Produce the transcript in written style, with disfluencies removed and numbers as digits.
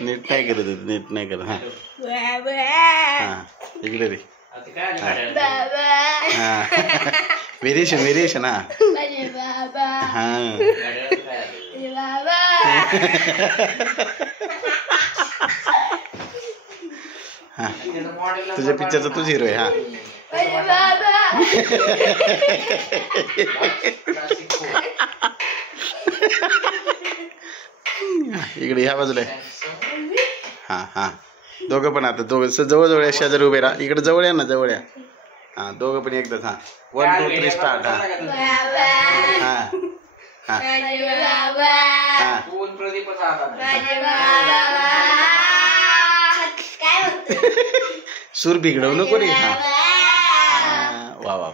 नीट नाही करत नीट नाही करत हा इकडे रे हा व्हेरिएशन व्हेरिएशन हा हा हा तुझ्या पिक्चरचा तूच हिरो आहे हा इकडे ह्या बाजूला हा हा दोघं पण आता दोघं जवळ जवळ शेजारी उभे राहा इकडे जवळ या ना जवळ या हा दोघं पण एकदाच हा 1 2 3 स्टार्ट हा हा सूर बिघडवू नको रे हा वा वा